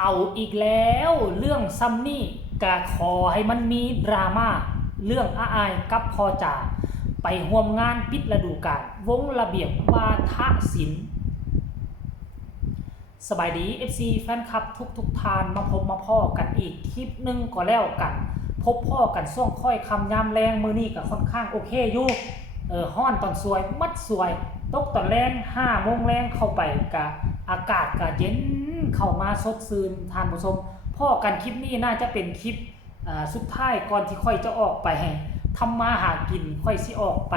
เอาอีกแล้วเรื่องซัมนี่กะขอให้มันมีดราม่าเรื่องอาอายกับพอจ่าไปร่วมงานปิดฤดูกาลวงระเบียบวาทศิลป์สบายดี FC แฟนคลับทุกทานมาพบมาพ่อกันอีกคลิปหนึ่งก็แล้วกันพบพ่อกันช่วงค่อยคำยามแรงมือนี่ก็ค่อนข้างโอเคอยู่ฮ้อนตอนสวยมัดสวยตกตอนแรง5 โมงแรงเข้าไปกะอากาศกะเย็นเข้ามาสดชื่นทานผู้ชมพ่อกันคลิปนี้น่าจะเป็นคลิปสุดท้ายก่อนที่ค่อยจะออกไปทำมาหากินค่อยสิออกไป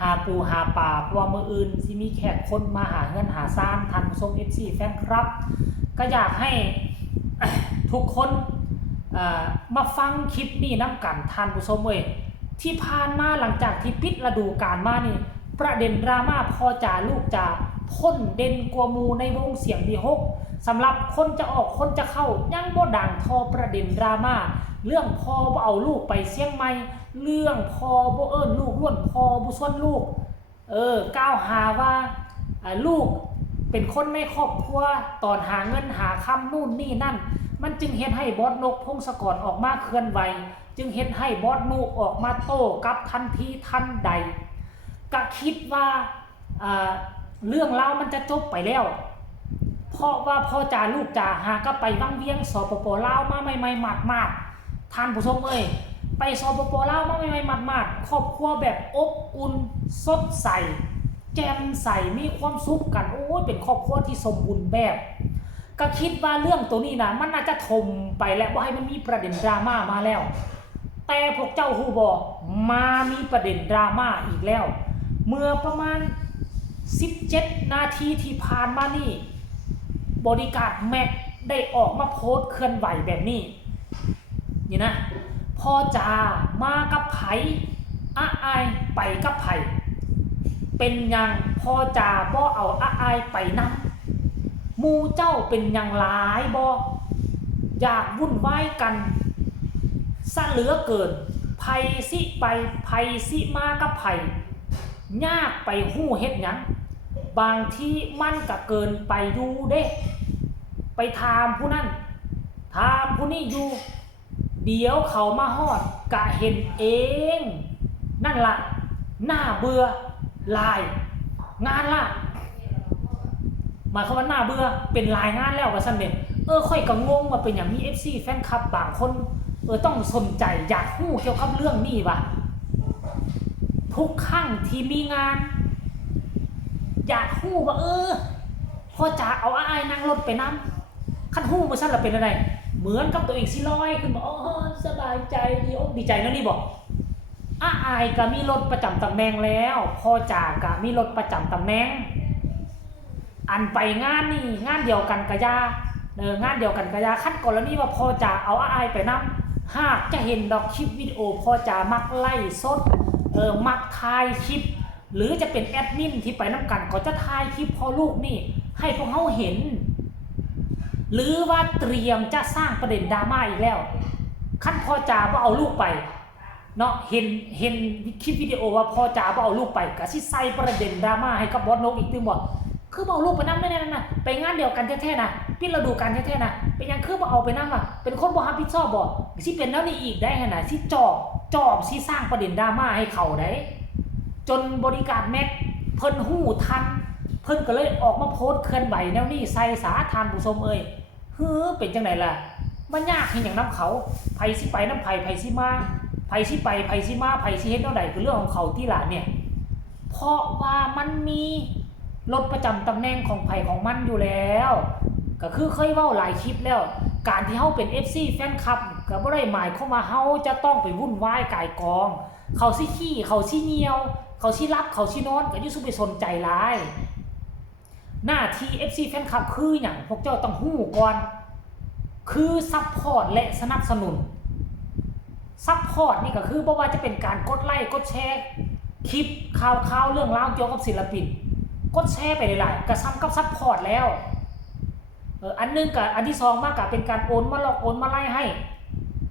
หาปูหาปลาเพราะว่ามื้ออื่นสิมีแขกคนมาหาเงินหาซ่านท่านผู้ชม FC แฟนครับก็อยากให้ทุกคนมาฟังคลิปนี้นำกันท่านผู้ชมเว้ยที่ผ่านมาหลังจากที่ปิดฤดูกาลมานี่ประเด็นดราม่าพ่อจ่าลูกจ่าพ่นเด่นกว่ามูในวงเสียงดี6สำหรับคนจะออกคนจะเข้ายังบ่ดังทอประเด็นดราม่าเรื่องพอบ่เอาลูกไปเชียงใหม่เรื่องพอบ่เอิ้นลูกล้วนพอบ่ชวนลูกก้าวหาว่าลูกเป็นคนในครอบครัวตอนหาเงินหาคำนู่นนี่นั่นมันจึงเฮ็ดให้บอสนกพงศกรออกมาเคลื่อนไหวจึงเฮ็ดให้บอสนุออกมาโต้กลับทันทีทันใดก็คิดว่าเรื่องราวมันจะจบไปแล้วเพราะว่าพ่อจ่าลูกจ่าหาก็ไปวังเวียงสปปลาวมาใหม่ๆหมาดๆท่านผู้ชมเอ้ยไปสปปลาวมาใหม่ๆหมาดๆครอบครัวแบบอบอุ่นสดใสแจ่มใสมีความสุขกันโอ้ยเป็นครอบครัวที่สมบูรณ์แบบก็คิดว่าเรื่องตัวนี้นะมันน่าจะถมไปแล้วว่าให้มันมีประเด็นดราม่ามาแล้วแต่พวกเจ้าฮู้บ่มามีประเด็นดราม่าอีกแล้วเมื่อประมาณ17 นาทีที่ผ่านมานี่บริการแม็กได้ออกมาโพสต์เคลื่อนไหวแบบนี้นี่นะพ่อจ่ามากับไผอาอายไปกับไผเป็นยังพ่อจ่าบ่เอาอาอายไปนำหมู่เจ้าเป็นยังหลายบ่อยากวุ่นวายกันซะเหลือเกินไผสิไปไผสิมากับไผยากไปฮู้เฮ็ดหยังบางทีมันก็เกินไปอยู่เด้ไปถามผู้นั้นถามผู้นี้อยู่เดี๋ยวเขามาฮอดกะเห็นเองนั่นล่ะน่าเบื่อลายงานล่ะหมายความว่าน่าเบื่อเป็นลายงานแล้วว่าซั่นเด้ค่อยก็งงว่าเป็นหยังมี FC แฟนคลับบางคนต้องสนใจอยากรู้เกี่ยวกับเรื่องนี้ว่ะทุกครั้งที่มีงานอยากรู้ว่าพ่อจ๋าเอาอ้ายนั่งรถไปนำคันฮู้บ่ซั่นล่ะเป็นอะไรเหมือนกับตัวเองสิลอยขึ้นมาสบายใจดีอกดีใจเนาะนี่บ่อ้ายก็มีรถประจำตำแหน่งแล้วพ่อจ๋าก็มีรถประจำตำแหน่งอันไปงานนี่งานเดียวกันก็งานเดียวกันก็คันกรณีว่าพ่อจ๋าเอาอ้ายไปนำหากจะเห็นดอกคลิปวิดีโอพ่อจ๋ามักไล่สดมักถ่ายคลิปหรือจะเป็นแอดมินที่ไปนำกันก็จะถ่ายคลิปพ่อลูกนี่ให้พวกเขาเห็นหรือว่าเตรียมจะสร้างประเด็นดราม่าอีกแล้วคันพ่อจ๋าบ่เอาลูกไปเนาะเห็นคลิปวิดีโอว่าพ่อจ๋าบ่เอาลูกไปก็สิใส่ประเด็นดราม่าให้กับบอสนกอีกตึงบ่คือบ่เอาลูกไปนำแน่ๆนะไปงานเดียวกันแท้ๆนะปิดฤดูกาลแท้ๆนะเป็นหยังคือบ่เอาไปนำเป็นคนบ่รับผิดชอบบ่สิเป็นแล้วนี่อีกได้หั่นน่ะสิจอบสิสร้างประเด็นดราม่าให้เขาได้จนบริการแม็กเพิ่นฮู้ทันเพิ่นก็เลยออกมาโพสต์เคลื่อนไหวแนวนี้ใส่สาธารผู้ชมเป็นจังได๋ล่ะมันยากเฮ็ดหยังนำเขาไผสิไปนำไผสิมาไผสิไปไผสิมาไผสิเฮ็ดแนวใดคือเรื่องของเขาที่ล่ะเนี่ยเพราะว่ามันมีรถประจำตำแหน่งของไผของมันอยู่แล้วก็คือเคยเว้าหลายคลิปแล้วการที่เฮาเป็น FC แฟนคลับก็บ่ได้หมายความว่าเฮาจะต้องไปวุ่นวายก่ายกองเขาสิขี้เขาสิเหี่ยวเขาสิรับเขาสินอนก็อยู่ซุไปสนใจหลายหน้าที่ FC แฟนคลับคือหยังพวกเจ้าต้องฮู้ก่อนคือซัพพอร์ตและสนับสนุนซัพพอร์ตนี่ก็คือบ่ว่าจะเป็นการกดไลค์กดแชร์คลิปข่าวเรื่องราวเกี่ยวกับศิลปินกดแชร์ไปหลายๆก็ซ้ำกับซัพพอร์ตแล้วอันนึงกับอันที่2มากกับเป็นการโอนมาหลอกโอนมาไล่ให้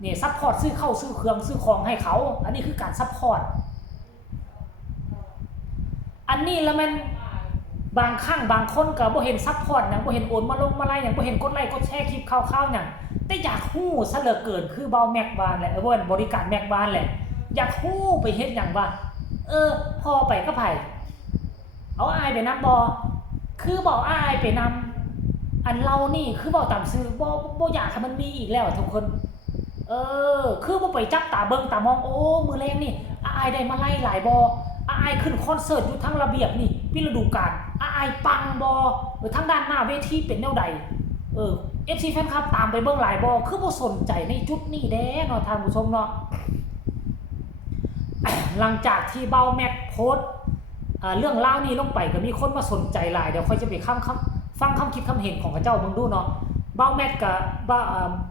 นี่ซัพพอร์ตซื้อเข้าซื้อเครื่องซื้อของให้เขาอันนี้คือการซัพพอร์ตอันนี้แล้วมัน บางครั้งบางคนก็บ่เห็นซัพพอร์ตหยังบ่เห็นโอนมาลงมาไลหยังบ่เห็นกดไลค์กดแชร์คลิปข่าวๆหยังแต่อยากฮู้ซะเหลือเกินคือเบาแม็กบานแหละบ่บริการแม็กบานแหละอยากฮู้ไปเฮ็ดหยังว่าพอไปกับไผเอาอายไปนำบ่คือบ่อายไปนำอันเรานี่คือเว้าตามซื่อบ่อยากให้มันมีอีกแล้วทุกคนคือบ่ไปจับตาเบิ่งตามองโอ้มื้อแลงนี่อายได้มาไล่หลายบ่อายขึ้นคอนเสิร์ตอยู่ทั้งระเบียบนี่ปีฤดูกาลอายปังบ่ทางด้านหน้าเวทีเป็นแนวใดFC แฟนคลับตามไปเบิ่งหลายบ่คือบ่สนใจในจุดนี้แด้เนาะท่านผู้ชมเนาะ หลังจากที่เบาแม็กโพสเรื่องเล่านี้ลงไปก็มีคนมาสนใจหลายเดี๋ยวค่อยจะไปฟังคำคิดคำเห็นของพระเจ้ามึงดูเนาะเบาแม็กกับ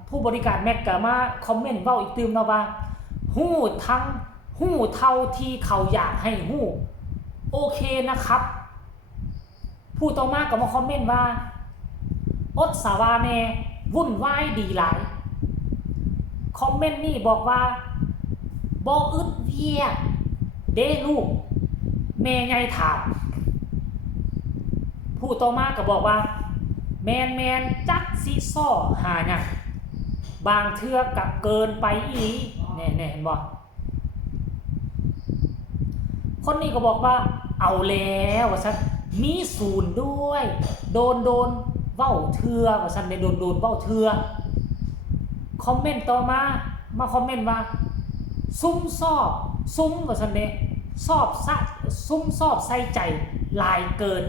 ผู้บริการแม็กกับมาคอมเมนต์เบาอีกตืมเนาะว่าหู้เท่าที่เขาอยากให้หู้โอเคนะครับผู้ต่อมาก็มาคอมเมนต์ว่าอดสาวาแน่วุ่นวายดีหลายคอมเมนต์นี่บอกว่าบ่อึดเวียเด้ลูกแม่ใหญ่ถามผู้ต่อมาก็บอกว่าแมนจักสิซ้อหาหยังบางเทื่อกับเกินไปอีแน่เห็นบ่คนนี้ก็บอกว่าเอาแล้วว่าซั่นมีศูนย์ด้วยโดนเว้าเทื่อว่าซั่นได้โดนเว้าเทื่อคอมเมนต์ต่อมาคอมเมนต์ว่าซุ้มว่าซั่นเด้ชอบใส่ใจหลายเกิน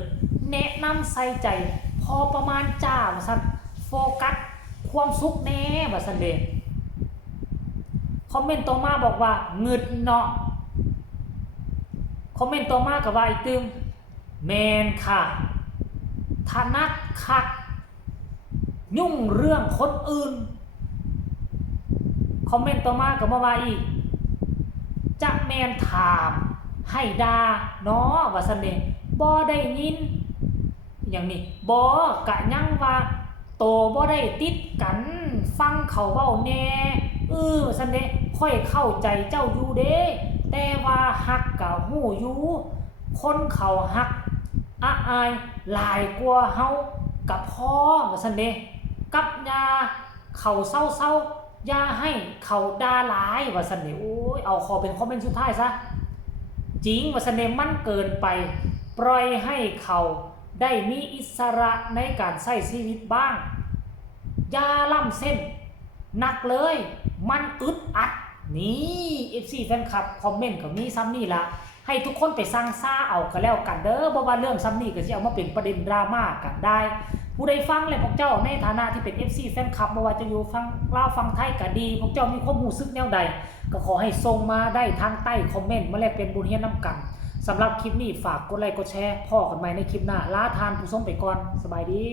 แนะนำใส่ใจพอประมาณจ้าว่าซั่นโฟกัสความสุขแน่ว่าซั่นเด้คอมเมนต์ต่อมาบอกว่าเงึดเนาะคอมเมนต์ต่อมาก็ว่าอีกตึมแมนค่ะถนัดคักยุ่งเรื่องคนอื่นคอมเมนต์ต่อมาก็มาว่าอีกจะแมนถามให้ดาเนาะว่าซั่นเด้บ่ได้ยินอย่างนี้บ่กะยังว่าโตบ่ได้ติดกันฟังเขาเว้าแน่ว่าซั่นเด้ค่อยเข้าใจเจ้าอยู่เด้แต่ว่าฮักกะฮู้อยู่คนเขาฮักอายหลายกว่าเฮากับพ่อว่าซั่นเด้กับยาเขาเศร้าอย่าให้เขาด่าหลายว่าซั่นเด้โอ้ยเอาขอเป็นคอมเมนต์สุดท้ายซะจริงว่าซั่นเด้มันเกินไปปล่อยให้เขาได้มีอิสระในการใช้ชีวิตบ้างอย่าล้ำเส้นหนักเลยมันอึดอัดนี่ FC แฟนคลับคอมเมนต์ก็มีซ้ำนี่ละให้ทุกคนไปสร้างซ่าเอาก็แล้วกันเด้อบ่ว่าเรื่องซ้ำนี่ก็สิเอามาเป็นประเด็นดราม่ากันได้ผู้ใดฟังและพวกเจ้าในฐานะที่เป็น FC แฟนคลับบ่ว่าจะอยู่ฟังลาวฟังไทยก็ดีพวกเจ้ามีความรู้สึกแนวใดก็ขอให้ส่งมาได้ทางใต้คอมเมนต์มาแลกเป็นบุญเฮียนนํกันสำหรับคลิปนี้ฝากกดไลค์กดแชร์พอกันใหม่ในคลิปหน้าลาทานผู้ชมไปก่อนสบายดี